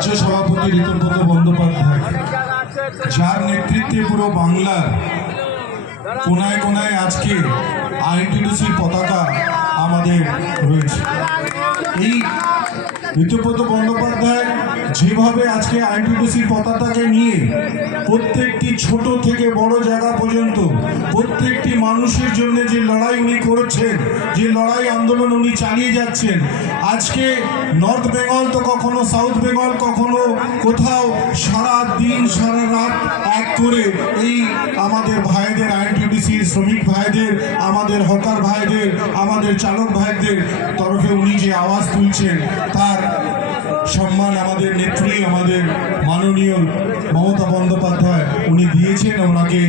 রাজ্য সভাপতি ঋতব্রত বন্দ্যোপাধ্যায়, যার নেতৃত্বে পুরো বাংলার কোনায় কোনায় আজকে আইএনটিটিউসির পতাকা আমাদের রয়েছে। এই ঋতব্রত বন্দ্যোপাধ্যায় যেভাবে আজকে আইএনটিটিউসির পতাকাকে নিয়ে প্রত্যেকটি ছোট থেকে বড় জায়গা পর্যন্ত প্রত্যেকটি মানুষের জন্য যে লড়াই উনি করেছেন, যে লড়াই আন্দোলন উনি চালিয়ে যাচ্ছেন, আজকে নর্থ বেঙ্গল তো কখনো সাউথ বেঙ্গল, কখনো কোথাও সারা দিন সারা রাত এক করে এই আমাদের ভাইদের আইএনটিটিউসির শ্রমিক ভাইদের, আমাদের হকার ভাইদের, আমাদের চালক ভাইদের তরফে উনি যে আওয়াজ তুলছেন তার সম্মান আমাদের নেত্রী, আমাদের মাননীয় মমতা বন্দ্যোপাধ্যায় উনি দিয়েছেন। ওনাকে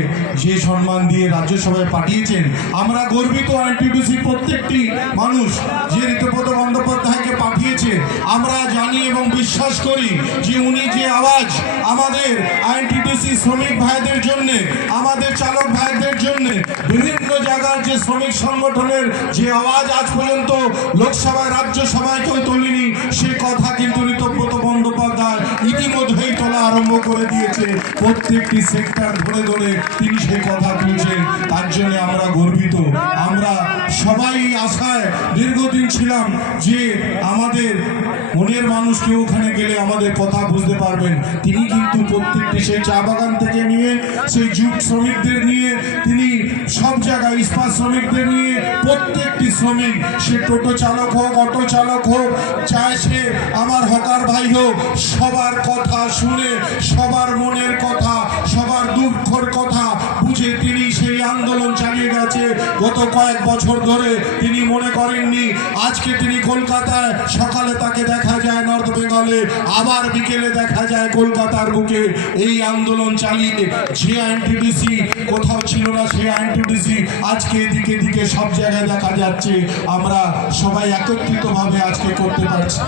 যে সম্মান দিয়ে রাজ্যসভায় পাঠিয়েছেন, আমরা গর্বিত। আইএনটিটিউসির প্রত্যেকটি মানুষ যে ঋতব্রত বন্দ্যোপাধ্যায়কে পাঠিয়েছে, আমরা জানি এবং বিশ্বাস করি যে উনি যে আওয়াজ আমাদের আইএনটিটিউসি শ্রমিক ভাইদের জন্যে, আমাদের চালক ভাইদের জন্যে, বিভিন্ন জায়গার যে শ্রমিক সংগঠনের যে আওয়াজ আজ পর্যন্ত লোকসভায় রাজ্যসভায় কেউ তোলেনি, সে কথা কিন্তু ঋতব্রত বন্দ্যোপাধ্যায় ইতিমধ্যেই তোলা আরম্ভ করে দিয়েছে। প্রত্যেকটি সেক্টর ধরে ধরে তিনি সেই কথা তুলছেন, তার জন্য আমরা গর্বিত। আমরা সবাই আশায় দীর্ঘদিন ছিলাম যে আমাদের মনের মানুষকে ওখানে গেলে আমাদের কথা বুঝতে পারবেন। তিনি কিন্তু প্রত্যেকটি সেই চা বাগান থেকে নিয়ে সেই জুট শ্রমিকদের নিয়ে, তিনি সব জায়গায় ইস্পাত শ্রমিকদের নিয়ে, প্রত্যেকটি শ্রমিক, সে টোটো চালক হোক, অটো চালক হোক, চায় সে আমার হকার ভাই হোক, সবার কথা শুনে, সবার মনের কথা, সবার দুঃখের কথা বুঝে তিনি সেই আন্দোলন চালিয়ে গেছে গত কয়েক বছর ধরে। তিনি মনে করেননি আজকে তিনি কলকাতায়, সকালে তাকে দেখা যায় নর্থ বেঙ্গলে, আবার বিকেলে দেখা যায় কলকাতার বুকে। এই আন্দোলন চালিয়ে যে আইএনটিটিউসি কোথাও ছিল না, সেই আইএনটিটিউসি আজকে এদিকে দিকে সব জায়গায় দেখা যাচ্ছে। আমরা সবাই একত্রিতভাবে আজকে করতে পারছি।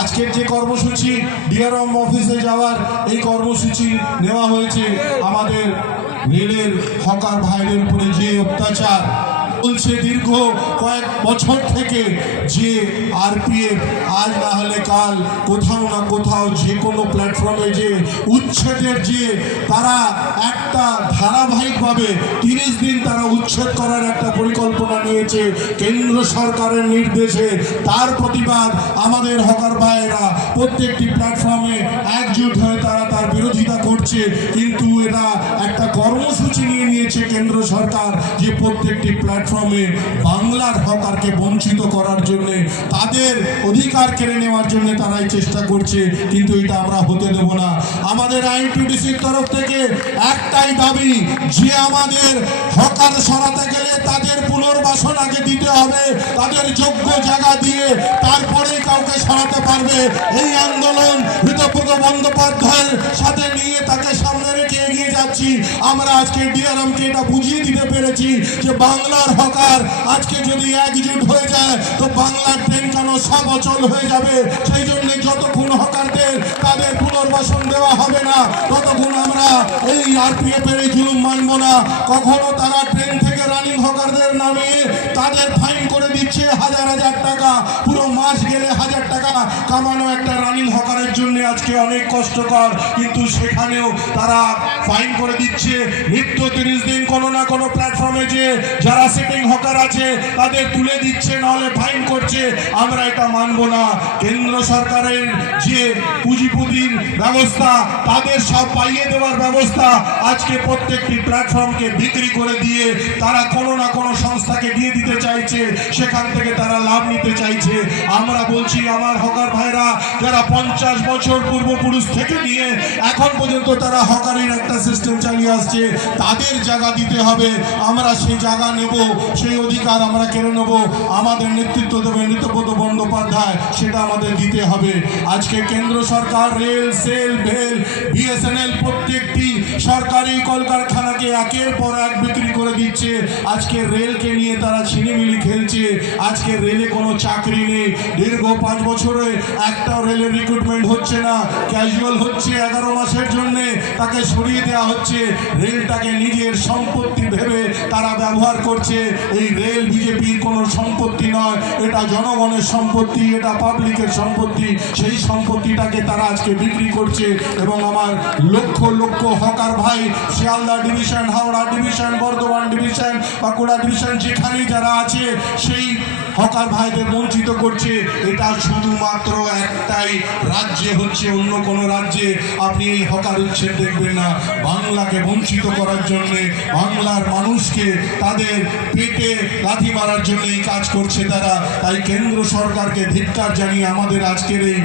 আজকের যে কর্মসূচি, ডিআরএম অফিসে যাওয়ার এই কর্মসূচি নেওয়া হয়েছে, আমাদের রেলের হকার ভাইদের উপরে যে অত্যাচার চলছে দীর্ঘ কয়েক বছর থেকে, যে আরপিএফ আজ না হলে কাল কোথাও না কোথাও যে কোনো প্ল্যাটফর্মে যে উচ্ছেদের যে তারা একটা ধারাবাহিকভাবে 30 দিন তারা উচ্ছেদ করার একটা পরিকল্পনা নিয়েছে কেন্দ্র সরকারের নির্দেশে, তার প্রতিবাদ আমাদের হকার ভাইয়েরা প্রত্যেকটি প্ল্যাটফর্মে একজোট হয়ে তারা তার বিরোধিতা করছে। কিন্তু এরা একটা কর্মসূচি নিয়ে নিয়েছে কেন্দ্র সরকার যে প্রত্যেকটি প্ল্যাটফর্মে বাংলার হকারকে বঞ্চিত করার জন্য, তাদের অধিকার কেড়ে নেওয়ার জন্য তারাই চেষ্টা করছে। কিন্তু এটা আমরা হতে দেব না। আমাদের আইএনটিটিউসির তরফ থেকে একটাই দাবি যে আমাদের হকার সরাতে গেলে তাদের পুনর্বাসন আগে দিতে হবে, তাদের যোগ্য জায়গা দিয়ে তারপরেই কাউকে সরাতে পারবে। এই আন্দোলন ঋতব্রত বন্দ্যোপাধ্যায়ের সাথে নিয়ে তাকে সামনে রেখে এগিয়ে যাচ্ছি। আমরা আজকে ডিআরএমকে এটা বুঝিয়ে দিতে পেরেছি যে বাংলার হকার আজকে যদি একজোট হয়ে যায় তো বাংলার ট্রেন কেন সব অচল হয়ে যাবে। সেই জন্য যতক্ষণ হকারদের তাদের পুনর্বাসন দেওয়া হবে না, ততক্ষণ আমরা এই আরপিএফ এর জুলুম মানব না। কখনো তারা ট্রেন থেকে রানিং হকারদের নামিয়ে তাদের ফাইন করে দিচ্ছে 1000 টাকা, পুরো মাস গেলে 1000 টাকা কামানো একটা রানিং হকারের জন্য আজকে অনেক কষ্টকর। কিন্তু সেখানেও তারা ফাইন করে দিচ্ছে নিত্য 30 দিন কোনো না কোনো প্ল্যাটফর্মে যে যারা সিটিং হকার আছে তাদের তুলে দিচ্ছে, নাহলে ফাইন করছে। আমরা এটা মানব না। কেন্দ্র সরকারের যে পুঁজিপুতির ব্যবস্থা, তাদের সব পাইয়ে দেওয়ার ব্যবস্থা আজকে প্রত্যেকটি প্ল্যাটফর্মকে বিক্রি করে দিয়ে তারা কোনো না কোনো সংস্থাকে দিয়ে দিতে চাইছে, সেখান থেকে তারা লাভ নিতে চাইছে। আমরা বলছি আমার হকার ভাইরা যারা 50 বছর পূর্বপুরুষ থেকে নিয়ে এখন পর্যন্ত তারা হকারের একটা সিস্টেম চালিয়ে আসছে, তাদের জায়গা দিতে হবে। আমরা সেই জায়গা নেব, সেই অধিকার আমরা কেড়ে নেব। আমাদের নেতৃত্ব দেবে ঋতব্রত বন্দ্যোপাধ্যায়, সেটা আমাদের দিতে হবে। আজকে কেন্দ্র সরকার রেল, সেল, ভেল, বিএসএনএল প্রত্যেকটি সরকারি কলকারখানাকে একের পর এক বিক্রি করে দিচ্ছে। আজকে রেলকে নিয়ে তারা ছিনিমিনি খেলছে। আজকে রেলে কোনো চাকরি নেই। দীর্ঘ 5 বছরে একটাও রেলের রিক্রুটমেন্ট হচ্ছে না, ক্যাজুয়াল হচ্ছে 11 মাসের জন্য, তাকে সরিয়ে দেওয়া হচ্ছে। রেলটাকে নিজের সম্পত্তি ভেবে তারা ব্যবহার করছে। এই রেল বিজেপির কোনো সম্পত্তি নয়, এটা জনগণের সম্পত্তি, এটা পাবলিকের সম্পত্তি। সেই সম্পত্তিটাকে তারা আজকে বিক্রি করছে। এবং আমার লক্ষ লক্ষ হকার ভাই Sealdah division, Howrah division, Bardhaman division, Bankura division, যেখানে যারা আছে সেই হকার ভাইদের বঞ্চিত করছে। এটা শুধুমাত্র একটাই রাজ্যে হচ্ছে, অন্য কোনো রাজ্যে আপনি এই হকার উচ্ছেদ দেখবেন না। বাংলাকে বঞ্চিত করার জন্যে, বাংলার মানুষকে তাদের পেটে লাথি মারার জন্য এই কাজ করছে তারা। তাই কেন্দ্র সরকারকে ধিক্কার জানিয়ে আমাদের আজকের এই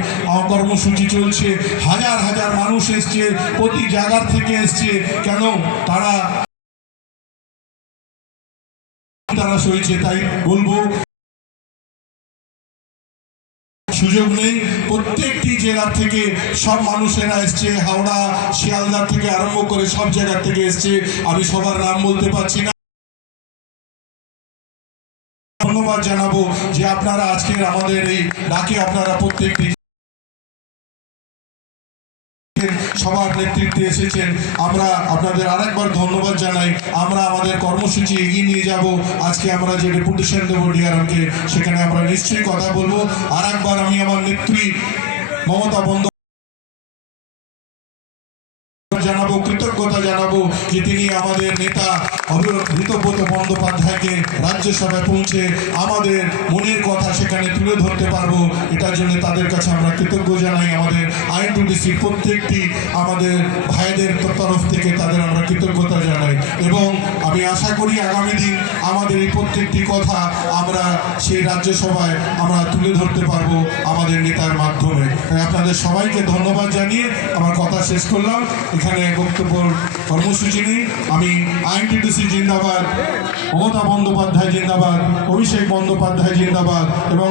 কর্মসূচি চলছে। হাজার হাজার মানুষ এসছে, প্রতি জায়গার থেকে এসছে। কেন? তারা সইছে। তাই বলবো, সুযোগ নেই। প্রত্যেকটি জেলা থেকে সব মানুষেরা এসছে, হাওড়া শিয়ালদা থেকে আরম্ভ করে সব জায়গা থেকে এসছে। আমি সবার নাম বলতে পারছি না। ধন্যবাদ জানাবো যে আপনারা আজকের আমাদের এই ডাকে আপনারা প্রত্যেকটি সবার নেতৃত্বে এসেছেন। আমরা আপনাদের আরেকবার ধন্যবাদ জানাই। আমরা আমাদের কর্মসূচি এগিয়ে নিয়ে যাব। আজকে আমরা যে ডেপুটেশন দেবো ডিআরএমকে, সেখানে আমরা নিশ্চয়ই কথা বলবো। আরেকবার আমি আমার নেত্রী মমতা বন্দ্যোপাধ্যায় জানাবো, কৃতজ্ঞতা জানাবো যে তিনি আমাদের নেতা ঋতব্রত বন্দ্যোপাধ্যায়কে রাজ্যসভায় পৌঁছে আমাদের মনের কথা সেখানে তুলে ধরতে পারবো। এটার জন্য তাদের কাছে আমরা কৃতজ্ঞ জানাই। আমাদের আইএনটিডিসির প্রত্যেকটি আমাদের ভাইদের তরফ থেকে তাদের আমরা কৃতজ্ঞতা জানাই। এবং আমি আশা করি আগামী দিন আমাদের এই প্রত্যেকটি কথা আমরা সেই রাজ্যসভায় আমরা তুলে ধরতে পারবো আমাদের নেতার মাধ্যমে। আপনাদের সবাইকে ধন্যবাদ জানিয়ে আমার কথা শেষ করলাম। এখানে বক্তব্য কর্মসূচি নেই। আমি আইএনটিডিসি জিন্দাবাদ, মমতা বন্দ্যোপাধ্যায় জিন্দাবাদ, অভিষেক বন্দ্যোপাধ্যায় জিন্দাবাদ এবং